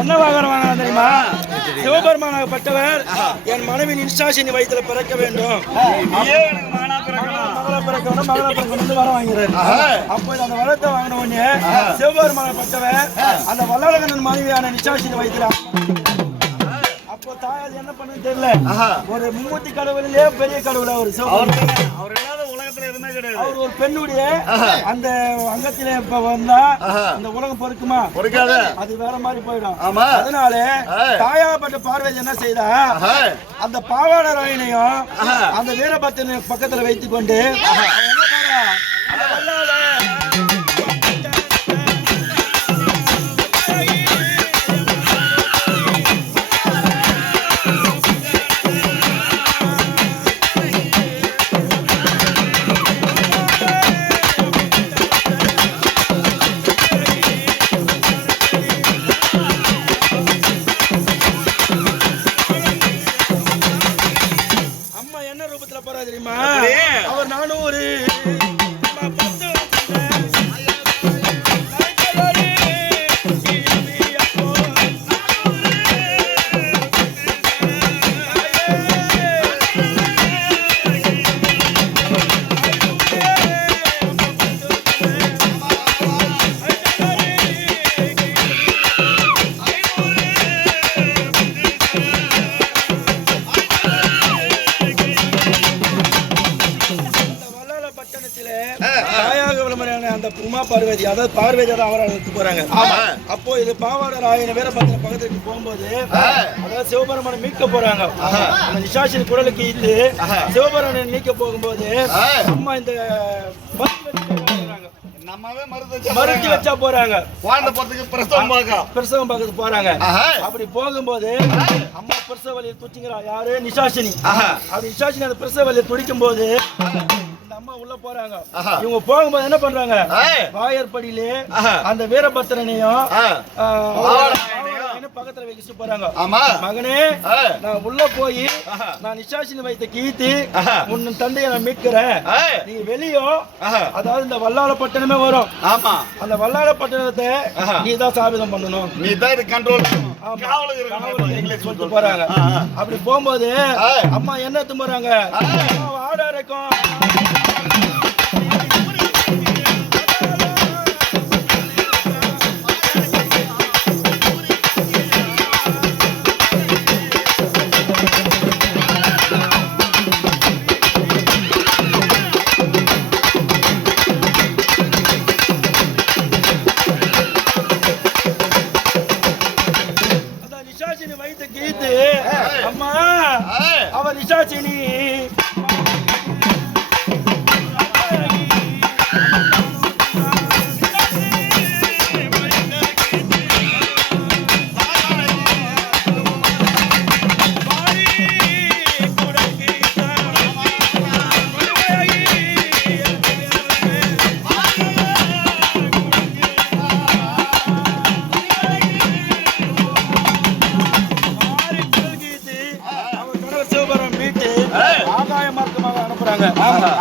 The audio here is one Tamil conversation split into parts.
என்ன வாங்குறாங்க தெரியுமா? சிவபெருமானாகப்பட்டவர் என் மனைவி நிஷாசினி வயிற்றுல பிறக்க வேண்டும், மகளா பிறக்க வேண்டும், மகளா பிறக்க வந்து வர வாங்கிறார். அப்போ அந்த வரத்தை வாங்கின உடனே சிவபெருமானாகப்பட்டவர் அந்த வல்லழகன் மனைவியான நிஷாசினி வயிற்றுல அப்போ தாயார் என்ன பண்ணு தெரியல. ஒரு மும்மூர்த்தி கடவுளிலே பெரிய கடவுள் அவர் அவர் ஒரு பெண்ணுடைய அந்த அங்கத்திலே இப்ப வந்தா அந்த உலகம் பொறுக்குமா? அது வேற மாதிரி போயிடும். அதனால தாயாப்பட்ட பார்வதி என்ன செய்தா, அந்த பாவாடை ராயினையும் அந்த வீரபத்திரனை பக்கத்துல வைத்துக் கொண்டு என்ன பாரு பண்ண தெரியுமா? அவர் நானும் ஒரு அந்த உமா பார்வதி, அதாவது பார்வதி தான் அவரை அழைத்து போறாங்க. அப்போ இது பாவாடர் ஆயிரம் பேரை பக்கத்துக்கு போகும்போது, அதாவது சிவபெருமானை மீட்க போறாங்க. அந்த நிஷாசின் குரலுக்கு இது சிவபெருமானை மீட்க போகும்போது அம்மா இந்த மறுத்து வச்சா போறாங்க. பிரசவம் பார்க்க போறாங்க. அப்படி போகும்போது அம்மா பிரசவ வலியை துடிச்சுங்கிறா. யாரு? நிஷாசினி. அப்படி நிஷாசினி அந்த பிரசவ வலியை துடிக்கும் போது அம்மா உள்ள போறாங்க. இவங்க போகும்போது என்ன பண்றாங்க? வாயற்படியிலே அந்த வீரபத்திரனையும் பக்கத்துல வைக்கிட்டு போறாங்க. மகனே, நான் உள்ள போய் நான் நிஷாசினி வைத்த கீர்த்தி உன் தந்தையை நான் மீட்கிறேன். நீ வெளியோ, அதாவது இந்த வல்லாளப்பட்டணமே வரும். அந்த வல்லாளப்பட்டணத்தை நீ தான் சாபிதம் பண்ணணும், நீ தான் இது கண்ட்ரோல் சொல்லிட்டு போறாங்க. அப்படி போகும்போது அம்மா என்ன தும்புறாங்க? ஆட இருக்கும். வைத்த கீத்து அம்மா அவ நிஷாசினி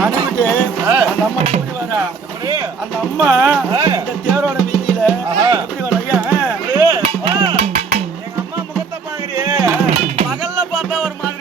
அனுப்பிட்டு அந்த அம்மா எப்படி வரா? அந்த அம்மா இந்த தேரோட வீதியில எப்படி வர? ஐயா, எங்க அம்மா முகத்தை பாக்குறியே, பகல்ல பார்த்தா ஒரு மாதிரி